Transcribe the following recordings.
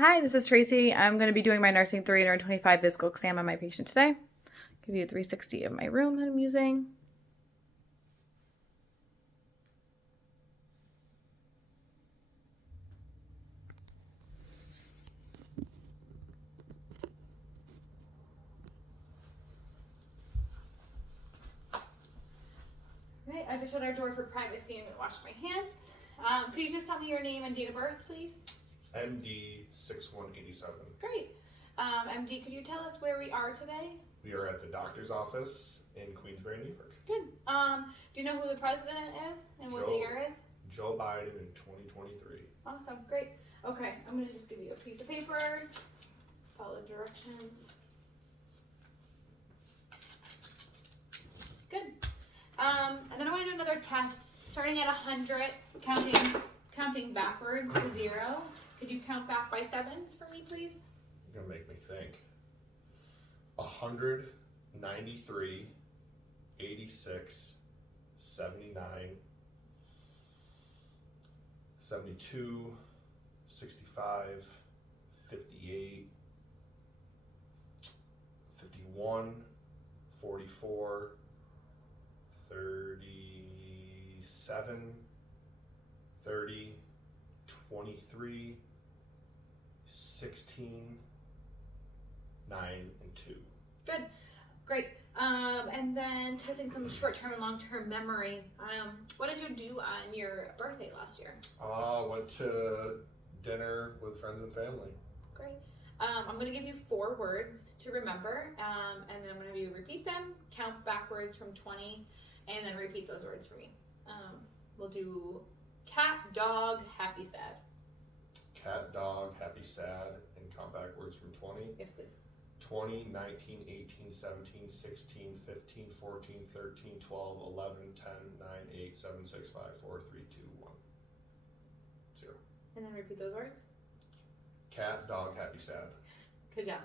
Hi, this is Tracy. I'm going to be doing my nursing 325 physical exam on my patient today. Give you a 360 of my room that I'm using. Right, I just shut our door for privacy. I'm going to wash my hands. Could you just tell me your name and date of birth, please? MD 6187. Great. MD, could you tell us where we are today? We are at the doctor's office in Queensbury, New York. Good. Do you know who the president is and what the year is? Joe Biden in 2023. Awesome, great. Okay, I'm going to just give you a piece of paper. Follow directions. Good. And then I want to do another test, starting at 100, counting backwards to 0. Could you count back by 7s for me, please? You're gonna make me think. 100, 93, 86, 79, 72, 65, 58, 51, 44, 37, 30, 23, 16, 9, and 2. Good. Great. And then testing some short-term and long-term memory. What did you do on your birthday last year? Went to dinner with friends and family. Great. I'm going to give you 4 words to remember, and then I'm going to have you repeat them, count backwards from 20, and then repeat those words for me. We'll do cat, dog, happy, sad. Cat, dog, happy, sad, and count backwards from 20. Yes, please. 20, 19, 18, 17, 16, 15, 14, 13, 12, 11, 10, 9, 8, 7, 6, 5, 4, 3, 2, 1, 0. And then repeat those words. Cat, dog, happy, sad. Good job.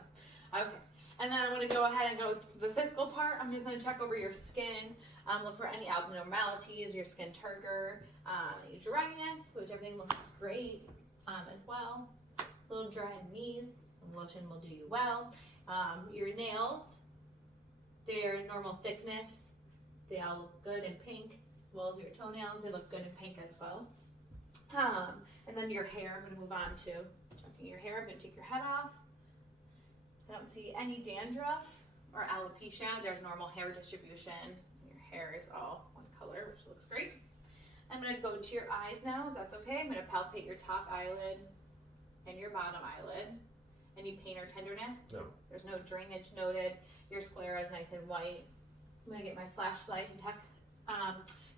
Okay. And then I'm going to go ahead and go to the physical part. I'm just going to check over your skin, look for any abnormalities, your skin turgor, any dryness, which everything looks great as well. A little dry in knees. Lotion will do you well. Your nails, they're normal thickness. They all look good in pink, as well as your toenails. They look good in pink as well. And then your hair, I'm going to move on to checking your hair. I'm going to take your head off. I don't see any dandruff or alopecia. There's normal hair distribution. Your hair is all one color, which looks great. I'm going to go to your eyes now, if that's okay. I'm going to palpate your top eyelid and your bottom eyelid. Any pain or tenderness? No. There's no drainage noted. Your sclera is nice and white. I'm going to get my flashlight and check.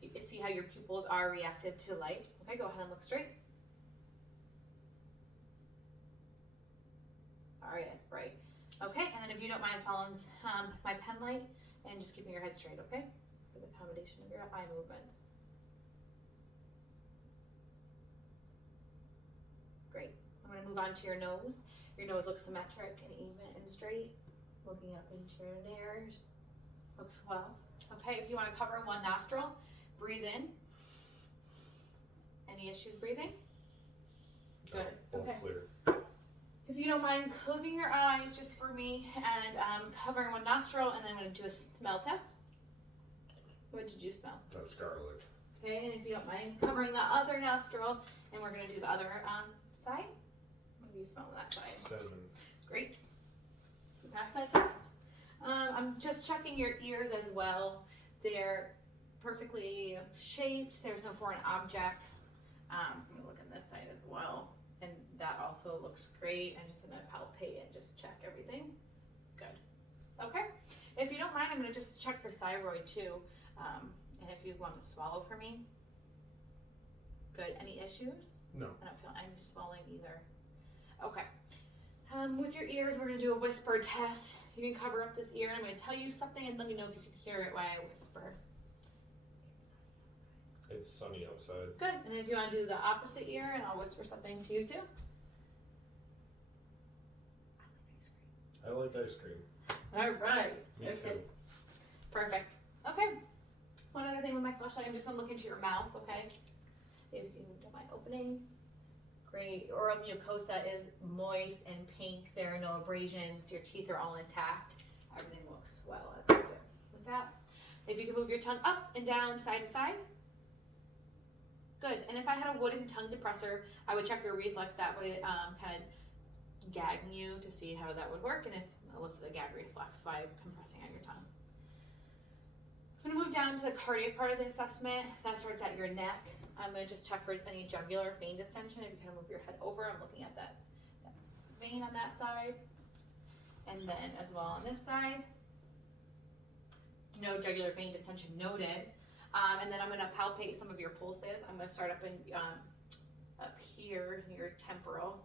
You can see how your pupils are reactive to light. Okay, go ahead and look straight. All right, it's bright. Okay, and then if you don't mind following my pen light and just keeping your head straight, okay? For the accommodation of your eye movements. Great. I'm going to move on to your nose. Your nose looks symmetric and even and straight. Looking up into your nares. Looks well. Okay, if you want to cover one nostril, breathe in. Any issues breathing? Good. No, both okay. clear. If you don't mind closing your eyes just for me and covering one nostril, and then I'm going to do a smell test. What did you smell? That's garlic. Okay, and if you don't mind covering the other nostril, and we're going to do the other side. What do you smell on that side? Cinnamon. Great. You passed that test. I'm just checking your ears as well. They're perfectly shaped. There's no foreign objects. I'm going to look on this side as well. And that also looks great. I'm just going to palpate and just check everything. Good. Okay. If you don't mind, I'm going to just check your thyroid too. And if you want to swallow for me. Good. Any issues? No. I don't feel any swelling either. Okay. With your ears, we're going to do a whisper test. You can cover up this ear, and I'm going to tell you something, and let me know if you can hear it while I whisper. It's sunny outside. Good. And if you want to do the opposite ear, and I'll whisper something to you too. I like ice cream. All right. Me okay. too. Perfect. Okay. One other thing with my flashlight, I'm just going to look into your mouth, okay? If you don't mind opening. Great. Your oral mucosa is moist and pink. There are no abrasions. Your teeth are all intact. Everything looks well as you do. With that, if you can move your tongue up and down, side to side. Good. And if I had a wooden tongue depressor, I would check your reflex that way, kind of gagging you to see how that would work, and if elicit a gag reflex by compressing on your tongue. I'm going to move down to the cardiac part of the assessment. That starts at your neck. I'm going to just check for any jugular vein distension. If you kind of move your head over, I'm looking at that vein on that side. And then as well on this side. No jugular vein distension noted. And then I'm going to palpate some of your pulses. I'm going to start up here, your temporal.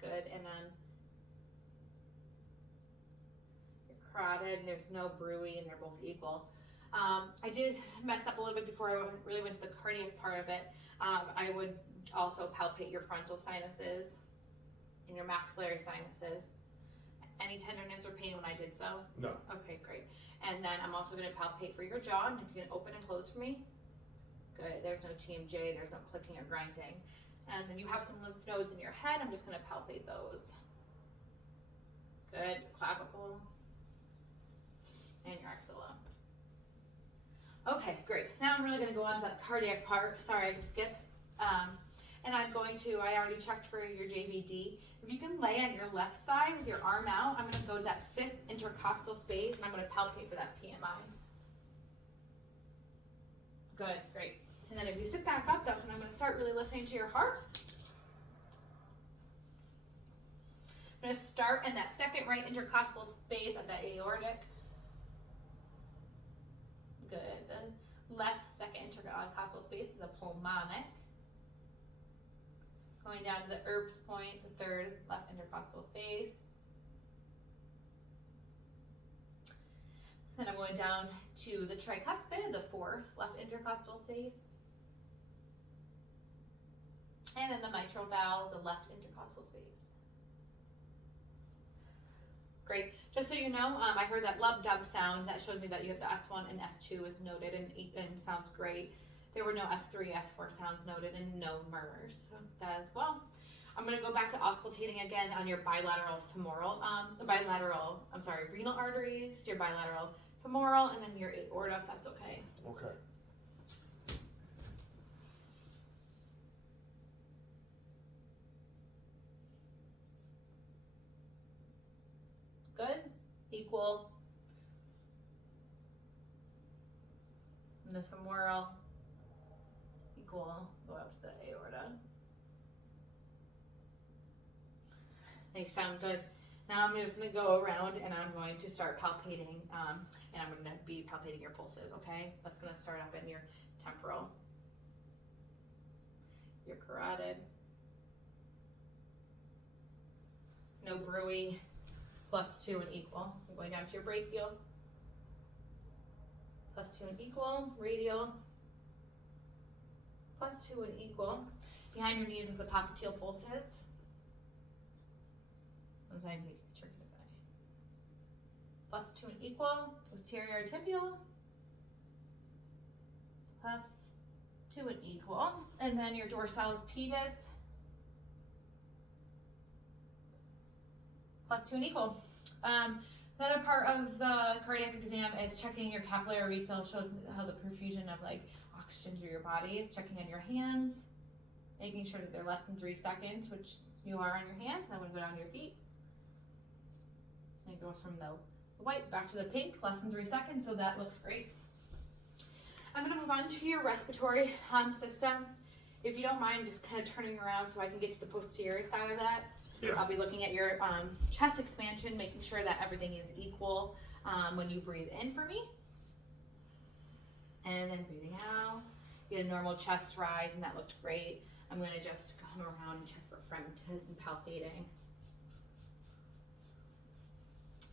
Good. And then your carotid, and there's no bruit, and they're both equal. I did mess up a little bit before I really went to the cardiac part of it. I would also palpate your frontal sinuses and your maxillary sinuses. Any tenderness or pain when I did so? No. Okay, great. And then I'm also going to palpate for your jaw, and if you can open and close for me. Good. There's no TMJ, there's no clicking or grinding. And then you have some lymph nodes in your head. I'm just going to palpate those. Good. Clavicle and your axilla. Okay, great. Now I'm really going to go on to that cardiac part. Sorry, I had to skip. And I'm going to, I already checked for your JVD. If you can lay on your left side with your arm out, I'm going to go to that 5th intercostal space, and I'm going to palpate for that PMI. Good, great. And then if you sit back up, that's when I'm going to start really listening to your heart. I'm going to start in that 2nd right intercostal space at that aortic. Good. The left 2nd intercostal space is a pulmonic. Going down to the Erb's point, the 3rd left intercostal space. Then I'm going down to the tricuspid, the 4th left intercostal space. And then the mitral valve, the left intercostal space. Great. Just so you know, I heard that lub-dub sound. That shows me that you have the S1 and S2 is noted and sounds great. There were no S3, S4 sounds noted and no murmurs. So that as well. I'm going to go back to auscultating again on your bilateral femoral, renal arteries, your bilateral femoral, and then your aorta, if that's okay. Okay. Good. Equal. And the femoral. Equal. Go up to the aorta. They sound good. Now I'm just going to go around and I'm going to start palpating, and I'm going to be palpating your pulses, okay? That's going to start up in your temporal, your carotid, no bruit, +2 and equal. I'm going down to your brachial, +2 and equal, radial, +2 and equal. Behind your knees is the popliteal pulses. Sometimes they get tricky to find. +2 and equal, posterior tibial, +2 and equal, and then your dorsalis pedis, +2 and equal. Another part of the cardiac exam is checking your capillary refill. Shows how the perfusion of oxygen through your body is. Checking on your hands, making sure that they're less than 3 seconds, which you are on your hands. I'm going to go down to your feet. And it goes from the white back to the pink, less than 3 seconds, so that looks great. I'm going to move on to your respiratory system. If you don't mind just kind of turning around so I can get to the posterior side of that. Yeah. I'll be looking at your chest expansion, making sure that everything is equal when you breathe in for me. And then breathing out. You had a normal chest rise, and that looked great. I'm going to just come around and check for fragmentus and palpating.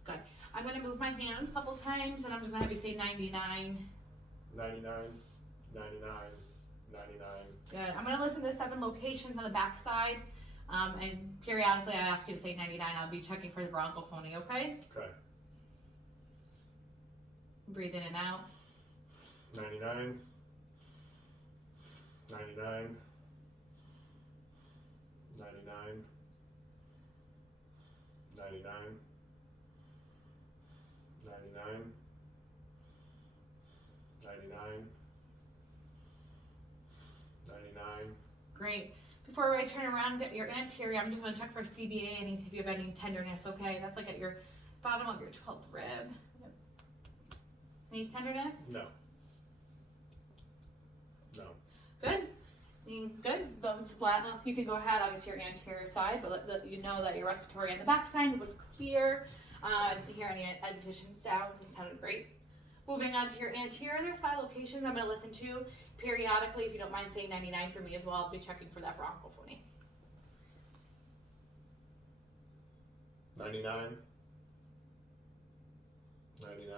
Good. I'm going to move my hands a couple times, and I'm just going to have you say 99. 99, 99, 99. Good. I'm going to listen to 7 locations on the back side, and periodically I ask you to say 99. I'll be checking for the bronchophony, okay? Okay. Breathe in and out. 99, 99, 99, 99, 99, 99, 99. Great. Before I turn around and get your anterior, I'm just going to check for CBA and if you have any tenderness, okay? That's like at your bottom of your 12th rib. Any tenderness? No. No. Good. Good. Bones flat. You can go ahead. I'll get to your anterior side, but let you know that your respiratory on the back side was clear. I didn't hear any addition sounds. It sounded great. Moving on to your anterior, there's 5 locations I'm going to listen to periodically. If you don't mind saying 99 for me as well, I'll be checking for that bronchophony. 99, 99,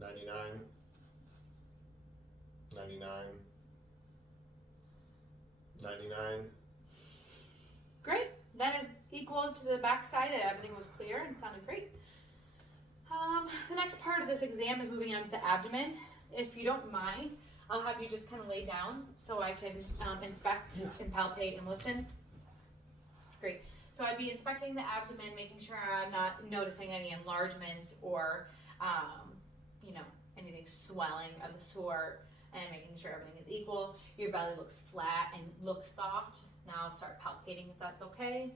99, 99, 99. Great. That is equal to the back side. Everything was clear and sounded great. The next part of this exam is moving on to the abdomen. If you don't mind, I'll have you just kind of lay down so I can inspect and palpate and listen. Great. So I'd be inspecting the abdomen, making sure I'm not noticing any enlargements or, anything swelling of the sort, and making sure everything is equal. Your belly looks flat and looks soft. Now I'll start palpating if that's okay.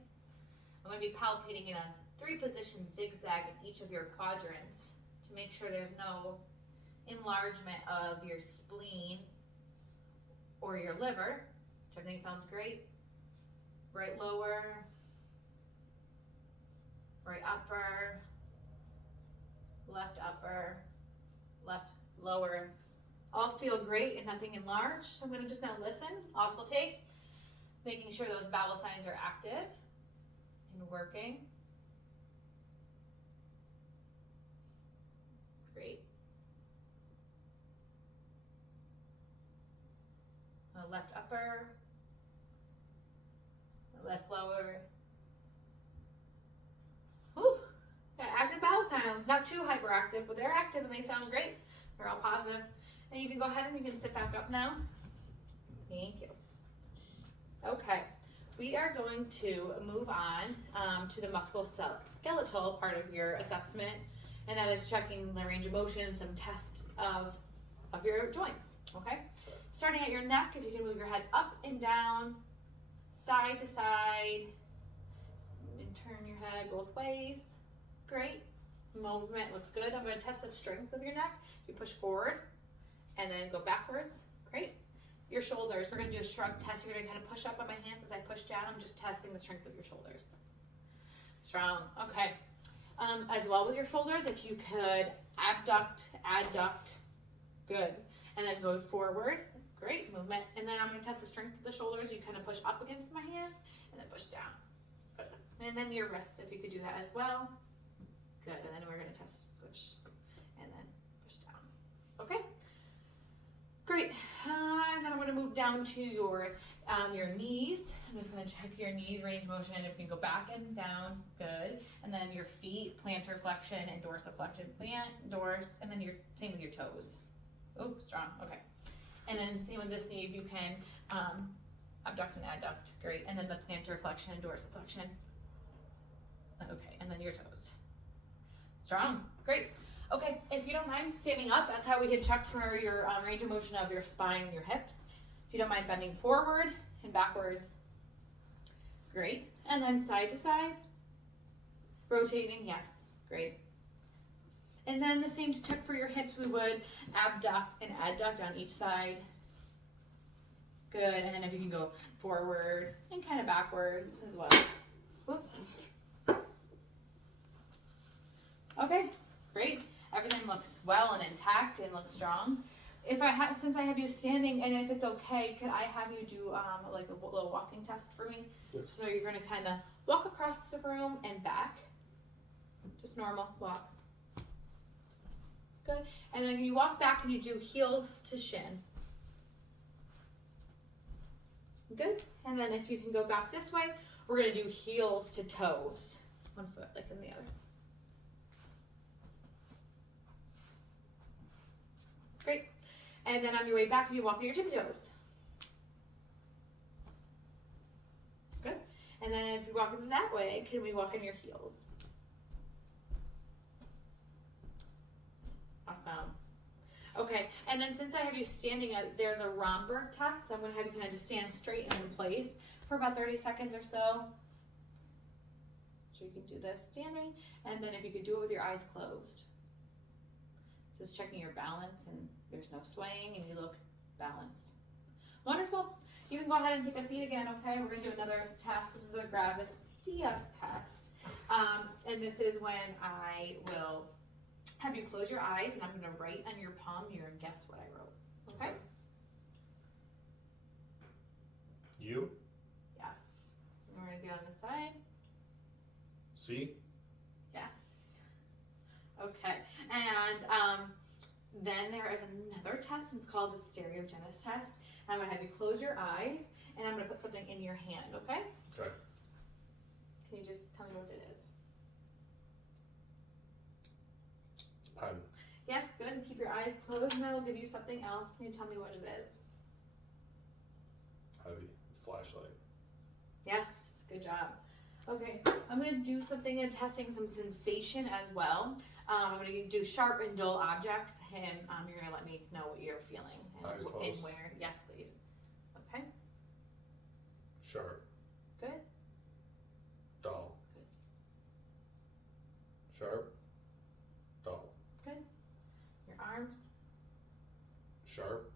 I'm going to be palpating in a 3-position zigzag in each of your quadrants to make sure there's no enlargement of your spleen or your liver, which everything sounds great. Right lower, right upper, left upper, left lower. All feel great and nothing enlarged. I'm going to just now listen, auscultate, making sure those bowel signs are active and working. Great. Left upper, left lower. Whew. Got active bowel sounds, not too hyperactive, but they're active and they sound great. They're all positive. And you can go ahead and you can sit back up now. Thank you. Okay, we are going to move on to the musculoskeletal part of your assessment, and that is checking the range of motion, some tests of your joints, okay? Starting at your neck, if you can move your head up and down, side to side, and turn your head both ways. Great. Movement looks good. I'm going to test the strength of your neck. You push forward and then go backwards. Great. Your shoulders, we're going to do a shrug test. You're going to kind of push up on my hands as I push down. I'm just testing the strength of your shoulders. Strong. Okay. As well with your shoulders, if you could abduct, adduct. Good. And then go forward. Great movement. And then I'm going to test the strength of the shoulders. You kind of push up against my hand and then push down. Good. And then your wrists, if you could do that as well. Good. And then we're going to test push and then push down. Okay. Great. And then I'm going to move down to your knees. I'm just going to check your knees, range of motion. If you can go back and down, good. And then your feet, plantar flexion and dorsiflexion. Plant, dorse, and then same with your toes. Oh, strong. Okay. And then same with this knee, if you can abduct and adduct. Great. And then the plantar flexion and dorsiflexion. Okay. And then your toes. Strong. Great. Okay, if you don't mind standing up, that's how we can check for your range of motion of your spine and your hips. If you don't mind bending forward and backwards. Great. And then side to side. Rotating, yes. Great. And then the same to check for your hips, we would abduct and adduct on each side. Good. And then if you can go forward and kind of backwards as well. Whoop. Okay, great. Everything looks well and intact and looks strong. Since I have you standing, and if it's okay, could I have you do like a little walking test for me? Yes. So you're gonna kind of walk across the room and back. Just normal walk. Good. And then you walk back and you do heels to shin. Good. And then if you can go back this way, we're gonna do heels to toes. One foot like in the other. Great. And then on your way back, you walk on your tippy toes. Good. And then if you walk in that way, can we walk on your heels? Awesome. Okay, and then since I have you standing, there's a Romberg test. So I'm going to have you kind of just stand straight and in place for about 30 seconds or so. So you can do this standing, and then if you could do it with your eyes closed. This is checking your balance, and there's no swaying, and you look balanced. Wonderful. You can go ahead and take a seat again, okay? We're going to do another test. This is a Gravestia test. And this is when I will have you close your eyes, and I'm going to write on your palm. You're going to guess what I wrote, okay? U. Yes. And we're going to do on this side. C. Yes. Okay. And then there is another test. It's called the Stereogenesis test. I'm going to have you close your eyes, and I'm going to put something in your hand, okay? Okay. Can you just tell me what it is? It's a pen. Yes, good. Keep your eyes closed, and I will give you something else. Can you tell me what it is? Heavy. Flashlight. Yes, good job. Okay, I'm going to do something and testing some sensation as well. I'm going to do sharp and dull objects, and you're going to let me know what you're feeling Eyes and closed. where. Yes, please. Okay, Sharp. good. Dull. Good. Sharp. Dull. Good. Your arms. Sharp.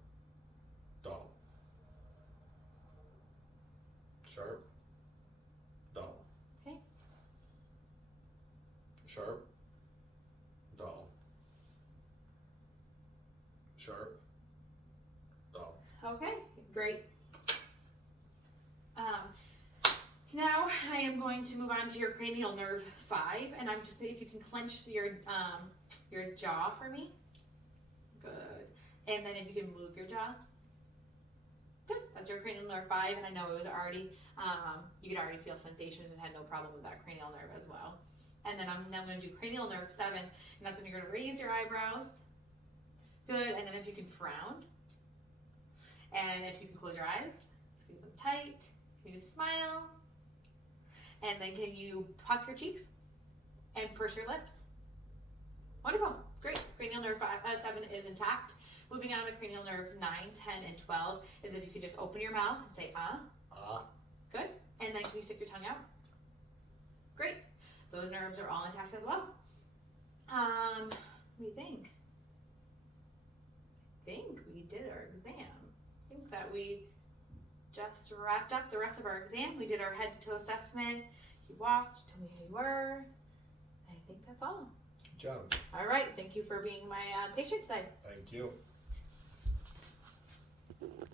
Dull. Sharp. Dull. Okay. Sharp. Dull. Sharp. Dull. Okay, great. Now I am going to move on to your cranial nerve 5, and I'm just if you can clench your jaw for me. Good. And then if you can move your jaw. Good. That's your cranial nerve 5, and I know it was already you could already feel sensations and had no problem with that cranial nerve as well. And then I'm now going to do cranial nerve 7, and that's when you're going to raise your eyebrows. Good. And then if you can frown, and if you can close your eyes, squeeze them tight. Can you just smile? And then can you puff your cheeks and purse your lips? Wonderful. Great. Cranial nerve 7 is intact. Moving on to cranial nerve 9, 10, and 12 is if you could just open your mouth and say, Good. And then can you stick your tongue out? Great. Those nerves are all intact as well. What do you think? I think we did our exam. I think that we just wrapped up the rest of our exam. We did our head-to-toe assessment. You walked, told me who you were. I think that's all. Good job. All right. Thank you for being my patient today. Thank you.